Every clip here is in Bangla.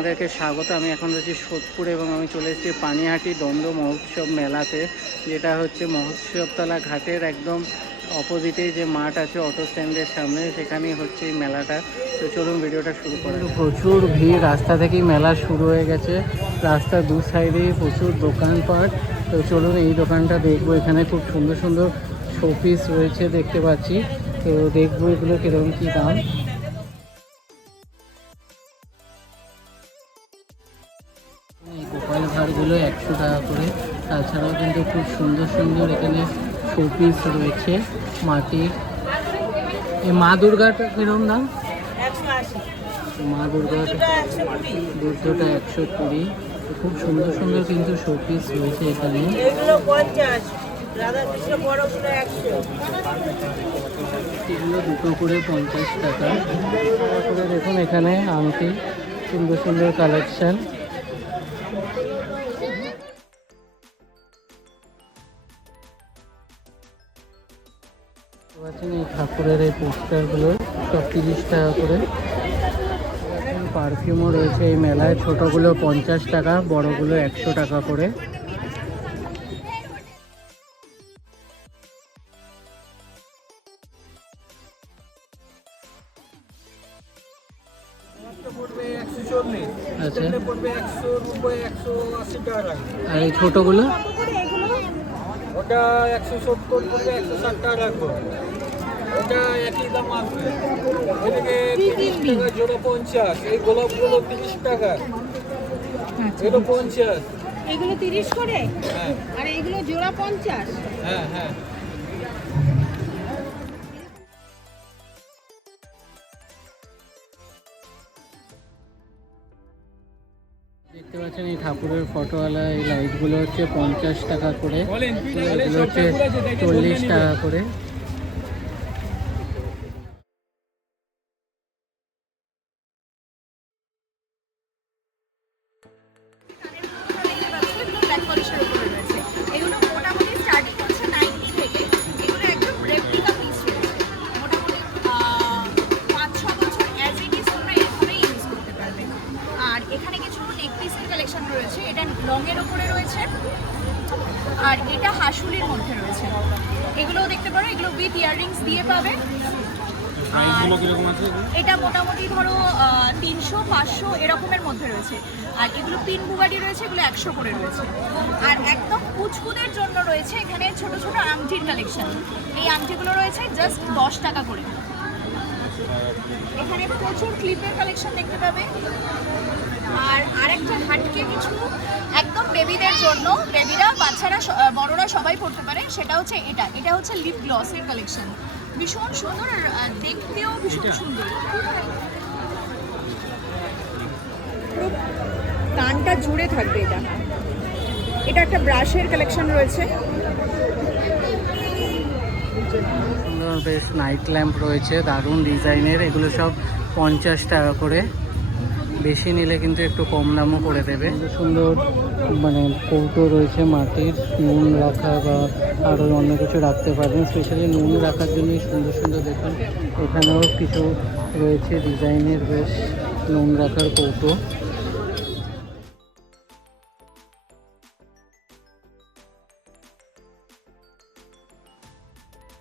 আপনাদেরকে স্বাগত। আমি এখন রয়েছি সোদপুরে এবং আমি চলে এসেছি পানিহাটি দ্বন্দ্ব মহোৎসব মেলাতে, যেটা হচ্ছে মহোৎসবতলা ঘাটের একদম অপোজিটেই যে মাঠ আছে অটো স্ট্যান্ডের সামনে, সেখানেই হচ্ছে এই মেলাটা। তো চলুন ভিডিওটা শুরু করা। প্রচুর ভিড়, রাস্তা থেকেই মেলা শুরু হয়ে গেছে, রাস্তার দু সাইডেই প্রচুর দোকানপাট। তো চলুন এই দোকানটা দেখবো, এখানে খুব সুন্দর সুন্দর শোপিস রয়েছে দেখতে পাচ্ছি। তো দেখবো এগুলো কীরকম কী দাম। এই গোপাল ভাঁড়গুলো 100 টাকা করে। তাছাড়াও কিন্তু খুব সুন্দর সুন্দর এখানে শোপিস রয়েছে মাটির। এই মা দুর্গাটা কিরকম দাম? মা দুর্গাটা বুদ্ধটা 120। খুব সুন্দর সুন্দর কিন্তু শোপিস রয়েছে এখানে। এগুলো দুটো করে 50 টাকা। তারপরে দেখুন এখানে আংটি, সুন্দর সুন্দর কালেকশন। এই ঠাকুরের এই পোস্টারগুলো সব 30 টাকা করে। পারফিউমও রয়েছে এই মেলায়, ছোটগুলো 50 টাকা, বড়গুলো 100 টাকা করে। আচ্ছা, আর এই ছোটগুলো? ওটা 170 পড়বে, 160 টাকা রাখবো। ওটা একই দাম আসবে। এদিকে 30 টাকা জোড়া 50। এই গোলাপগুলো 30 টাকা, এগুলো 50। এগুলো 30 করে? হ্যাঁ। আর এগুলো জোড়া 50? হ্যাঁ হ্যাঁ। দেখতে পাচ্ছেন এই ঠাকুরের ফটোওয়ালা এই লাইটগুলো হচ্ছে 50 টাকা করে, এগুলো হচ্ছে 40 টাকা করে। এগুলো মোটামুটি স্টার্টিং হচ্ছে 90 থেকে। এগুলো একদম রেপ্লিকা পিস রয়েছে, মোটামুটি 5-6 বছর অ্যাজ ইট ইজ তোমরা এভাবে ইউজ করতে পারবে। আর এখানে কিছু নেক পিসের কালেকশন রয়েছে, এটা লংয়ের ওপরে রয়েছে আর এটা হাসুলির মধ্যে রয়েছে। এগুলোও দেখতে পারো, এগুলো উইথ ইয়াররিংস দিয়ে পাবে। এটা মোটামুটি ধরো 300-500 এরকমের মধ্যে রয়েছে। আর এগুলো পিন বুগাডি রয়েছে, এগুলো 100 করে রয়েছে। আর একদম কুচকুদের জন্য রয়েছে এখানে ছোট ছোট আংটির কালেকশন। এই আংটিগুলো রয়েছে জাস্ট 10 টাকা করে। এখানে প্রচুর ক্লিপের কালেকশন দেখতে পাবে। আর আরেকটা হাটকে কিছু একদম বেবিদের জন্য, বেবিরা, বাচ্চারা, বড়রা সবাই পড়তে পারে, সেটা হচ্ছে এটা হচ্ছে লিপ গ্লসের কালেকশন। ভীষণ সুন্দর আর দেখতেও ভীষণ সুন্দর। পুরো কানটা জুড়ে থাকবে এটা। এটা একটা ব্রাশের কালেকশন রয়েছে। সুন্দর বেশ নাইট ল্যাম্প রয়েছে দারুণ ডিজাইনের, এগুলো সব 50 টাকা করে। বেশি নিলে কিন্তু একটু কম দামও করে দেবে। সুন্দর মানে কৌটো রয়েছে মাটির, নুন রাখা বা আরও অন্য কিছু রাখতে পারবেন। স্পেশালি নুন রাখার জন্যই সুন্দর সুন্দর দেখুন এখানেও কিছু রয়েছে ডিজাইনের বেশ নুন রাখার কৌটো।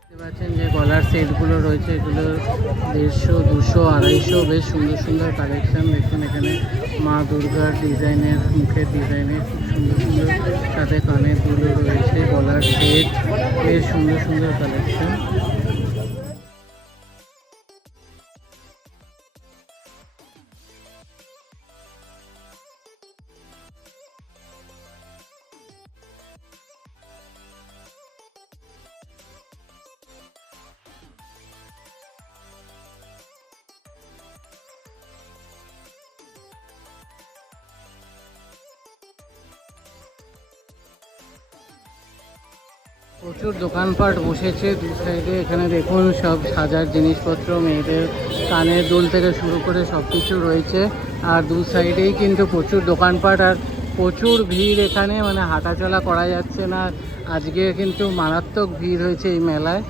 দেখতে পাচ্ছেন যে গলার সেটগুলো রয়েছে, এগুলো 150, 200, 250, বেশ সুন্দর সুন্দর কালেকশন। দেখুন এখানে মা দুর্গার ডিজাইনের, মুখের ডিজাইনের খুব সুন্দর সুন্দর, সাথে কানের দুলো রয়েছে, গলার সেট, বেশ সুন্দর সুন্দর কালেকশন। প্রচুর দোকানপাট বসেছে দু সাইডে। এখানে দেখুন সব সাজার জিনিসপত্র, মেয়েদের কানের দুল থেকে শুরু করে সব কিছু রয়েছে। আর দু সাইডেই কিন্তু প্রচুর দোকানপাট আর প্রচুর ভিড় এখানে, মানে হাঁটাচলা করা যাচ্ছে না। আজকে কিন্তু মারাত্মক ভিড় হয়েছে এই মেলায়।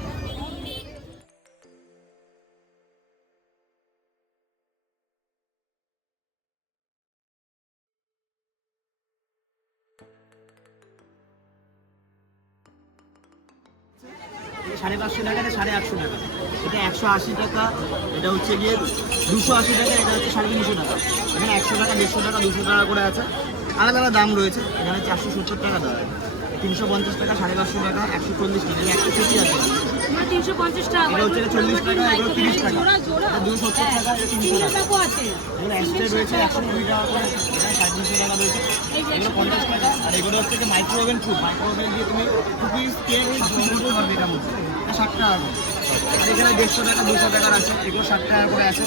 550 টাকা, এটা 850 টাকা, এটা 180 টাকা, এটা হচ্ছে গিয়ে 280 টাকা, এটা হচ্ছে 350 টাকা। এখানে 100 টাকা, 150 টাকা, 200 টাকা করে আছে, আলাদা আলাদা দাম রয়েছে। এখানে 470 টাকা দাম, 350 টাকা, 550 টাকা, 140 টাকা, এটা 150 আছে, 350 টাকা এটা হচ্ছে 40 টাকা, এগুলো 30 টাকা, এটা 270 টাকা, এটা 300 টাকা। এগুলো এক্সট্রা রয়েছে 120 টাকা করে, এটা 350 টাকা রয়েছে, এগুলো 50 টাকা। আর এগুলো হচ্ছে যে মাইক্রোওভেন ফুড, মাইক্রোওভেন দিয়ে তুমি কুকিজ, কেক সব তৈরি করতে পারবে এটার মধ্যে, এটা 60 টাকা করে। আর এখানে 150 টাকা, 200 টাকার আছে, এগুলো 60 টাকা করে আছে।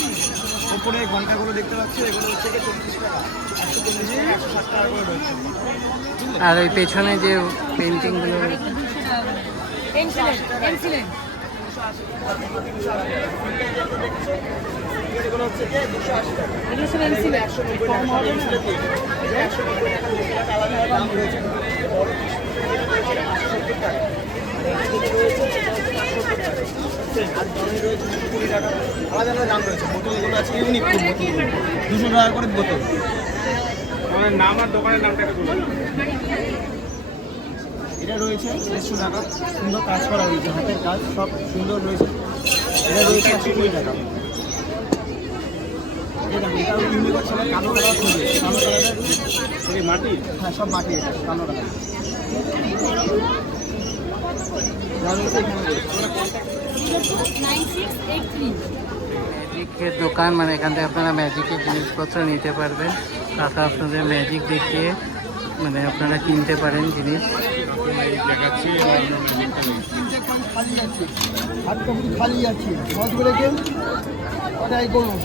উপরে ঘন্টাগুলো দেখতে পাচ্ছ, এগুলো হচ্ছে যে 40 টাকা, 140 টাকা, 160 টাকা করে রয়েছে। আর ওই পেছনে যে পেন্টিংগুলো রয়েছে এগুলো হচ্ছে যে 280 টাকা, এগুলো সব এনসিল 190 টাকা, 190 টাকা, 200 টাকা আলাদা আলাদা দাম রয়েছে। বড় 570 টাকা, আর জলের রয়েছে 20 টাকা, আলাদা আলাদা দাম রয়েছে। বোতলগুলো আছে ইউনিক বোতল, 200 টাকা করে বোতল। আমার নাম আর দোকানের নামটা একটু বলুন। এটা রয়েছে 150 টাকা, সুন্দর কাজ করা রয়েছে, হাতের কাজ সব সুন্দর রয়েছে। এটা রয়েছে 120 টাকা। এটা ইউনিক হচ্ছে কালো কালার খুঁজে, কালো কালারের মাটি, হ্যাঁ সব মাটি, এটা কালো কালার। যা রয়েছে এখানে রয়েছে। 9683 ম্যাজিকের দোকান, মানে এখান থেকে আপনারা ম্যাজিকের জিনিসপত্র নিতে পারবেন। কাকা আপনাদের ম্যাজিক দেখিয়ে মানে আপনারা কিনতে পারেন জিনিস। হাতটা পুরো খালি আছে, মাছ করে কেন ওটাই করুন।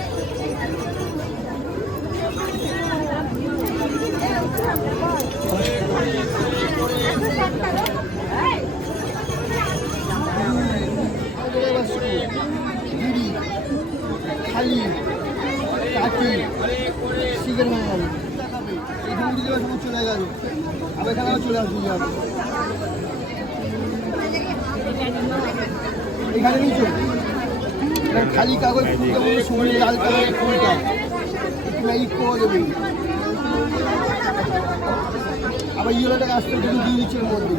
খালি কাঠি চিকেন হয়ে গেল, এখানে দিলে চলে গেল, আবার এখানেও চলে আসবে যাবে। এখানে নিচে খালি কাগজ ফুলটা বলে সবুজ লাল কালারের ফুলটা একটু ম্যাজিক করে দেবে, আবার ইয়েলোটাকে আসতে একটু দিয়ে দিচ্ছে এর মধ্যে,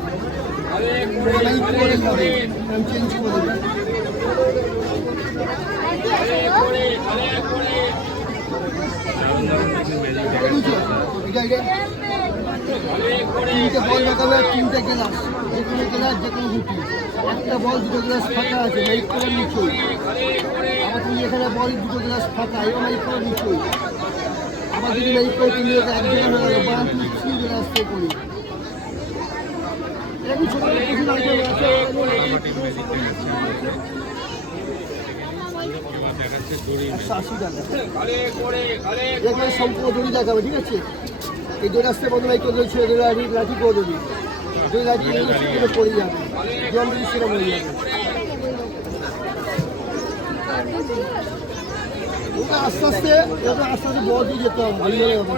ম্যাজিক করে যাবে, চেঞ্জ করে দেবে। তিনটে বল দেখাবে, তিনটে গ্লাস, যে কোনো গ্লাস, যে কোনো গুটি, একটা বল, দুটো গ্লাস ফাঁকা আছে, ম্যাজিক করে নিচই। আবার তুমি এখানে বল, দুটো গ্লাস ফাঁকা, এবার ম্যাজিক করে নিচই। আবার যদি ম্যাজিক করে তুমি এক জায়গায় হয়ে গেল, 1 2 3 গ্লাস থেকে করি। এরকম ছোটো ছোটো কিছু আইটেম আছে। এখানে সম্পূর্ণ দড়ি দেখাবে, ঠিক আছে? এই দড়ি আসতে প্রথমে এই করে ছেড়ে দেবে, আর লাঠি করে দেবে, দুই লাঠি সেখানে পড়ে যাবে, জল দিয়ে সেরকম হয়ে যাবে। ওটা আস্তে আস্তে বড় দিয়ে যেতে হবে, ভালো হবে।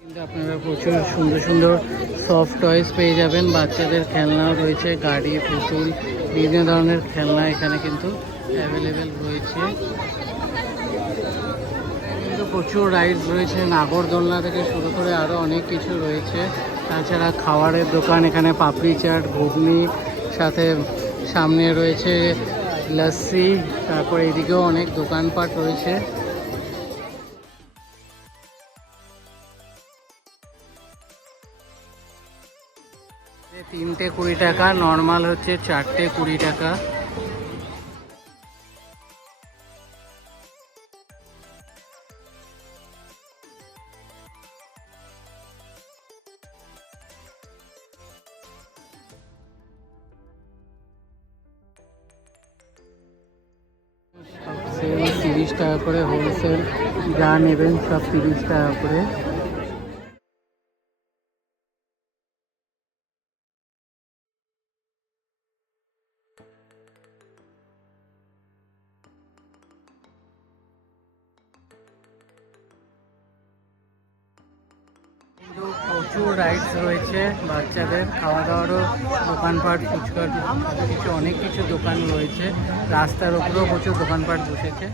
কিন্তু আপনারা প্রচুর সুন্দর সুন্দর সফট টয়েস পেয়ে যাবেন, বাচ্চাদের খেলনাও রয়েছে, গাড়ি, পুতুল, বিভিন্ন ধরনের খেলনা এখানে কিন্তু অ্যাভেলেবেল রয়েছে। কিন্তু প্রচুর রাইডস রয়েছে, নাগরদোলনা থেকে শুরু করে আরও অনেক কিছু রয়েছে। তাছাড়া খাবারের দোকান, এখানে পাপড়ি চাট, ঘুগনি, সাথে সামনে রয়েছে লস্যি, তারপরে এদিকেও অনেক দোকানপাট রয়েছে। তিনটে 20 টাকা, নর্মাল হচ্ছে 4টে 20 টাকা। টাকা করে, হোলসেল যা নেবেন সব 30 টাকা করে। কিন্তু প্রচুর রাইডস রয়েছে, বাচ্চাদের খাওয়া দাওয়ারও দোকানপাট, ফুচকার কিছু অনেক কিছু দোকান রয়েছে, রাস্তার ওপরেও প্রচুর দোকানপাট বসেছে।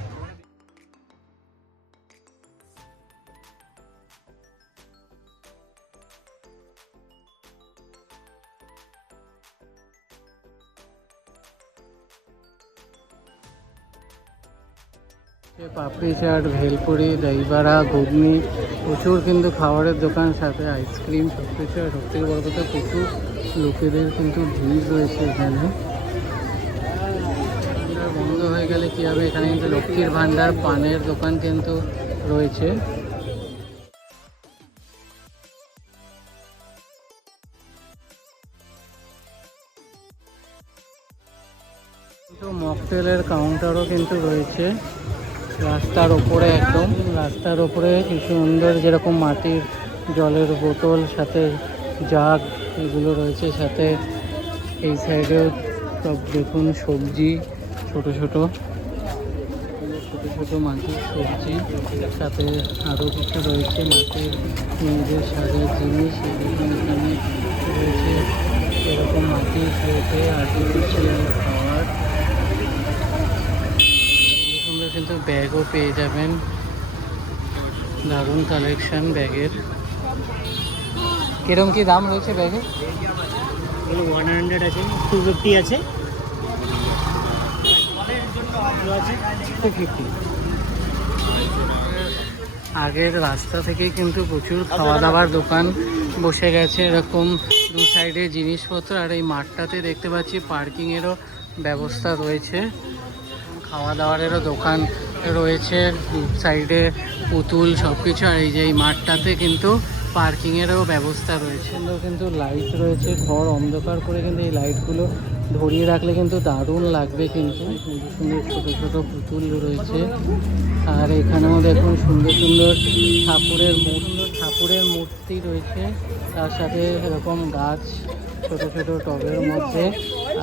পাপড়ি চাট, ভেলপুরি, দইবড়া, ঘুগনি, প্রচুর কিন্তু খাবারের দোকান, সাথে আইসক্রিম, সব কিছু। আর সব থেকে বড় কথা প্রচুর লোকেদের কিন্তু ভিড় রয়েছে এখানে। বন্ধ হয়ে গেলে কী হবে, এখানে কিন্তু লক্ষ্মীর ভাণ্ডার পানের দোকান কিন্তু রয়েছে। কিন্তু মকটেলের কাউন্টারও কিন্তু রয়েছে রাস্তার ওপরে, একদম রাস্তার ওপরে কি সুন্দর, যেরকম মাটির জলের বোতল, সাথে জাগ এগুলো রয়েছে। সাথে এই সাইডেও সব দেখুন সবজি, ছোট ছোট মাটির সবজি, সাথে আরও কিছু রয়েছে মাটির মেয়েদের সাজার জিনিস। এরকম এখানে রয়েছে, এরকম মাটির রয়েছে আর্টিফিশিয়াল খাবার। সুন্দর কিন্তু ব্যাগও পেয়ে যাবেন, দারুণ কালেকশন ব্যাগের। কিরম কি দাম রয়েছে ব্যাগের? এগুলো 100 আছে, 250 আছে, 250। আগের রাস্তা থেকেই কিন্তু প্রচুর খাওয়া দাওয়ার দোকান বসে গেছে, এরকম দু সাইডে জিনিসপত্র। আর এই মাঠটাতে দেখতে পাচ্ছি পার্কিংয়েরও ব্যবস্থা রয়েছে, খাওয়া দাওয়ারেরও দোকান রয়েছে, সাইডে পুতুল সব কিছু। আর এই যে এই মাঠটাতে কিন্তু পার্কিংয়েরও ব্যবস্থা রয়েছে। সুন্দর কিন্তু লাইট রয়েছে, ঘর অন্ধকার করে কিন্তু এই লাইটগুলো ধরিয়ে রাখলে কিন্তু দারুণ লাগবে। কিন্তু সুন্দর ছোটো ছোটো পুতুল রয়েছে। আর এখানেও দেখুন সুন্দর সুন্দর ঠাকুরের মূর্তি রয়েছে, তার সাথে এরকম গাছ ছোট ছোট টবের মধ্যে।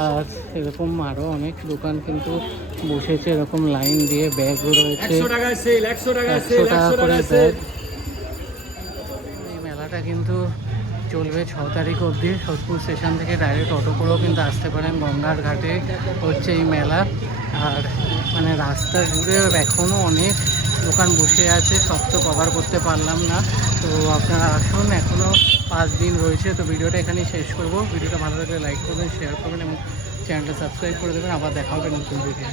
আর এরকম আরও অনেক দোকান কিন্তু বসেছে, এরকম লাইন দিয়ে। ব্যাগও রয়েছে 100 টাকা করে ব্যাগ। এই মেলাটা কিন্তু চলবে 6 তারিখ অবধি। সোদপুর স্টেশন থেকে ডাইরেক্ট অটো করেও কিন্তু আসতে পারেন, গঙ্গার ঘাটে হচ্ছে এই মেলা। আর মানে রাস্তা জুড়ে এখনও অনেক দোকান বসে আছে, সব তো কভার করতে পারলাম না। তো আপনারা আসুন, এখনও 5 দিন রয়েছে। তো ভিডিওটা এখানেই শেষ করব। ভিডিওটা ভালো লাগলে লাইক করবেন, শেয়ার করবেন এবং চ্যানেলটা সাবস্ক্রাইব করে দেবেন। আবার দেখা হবে নতুন ভিডিও।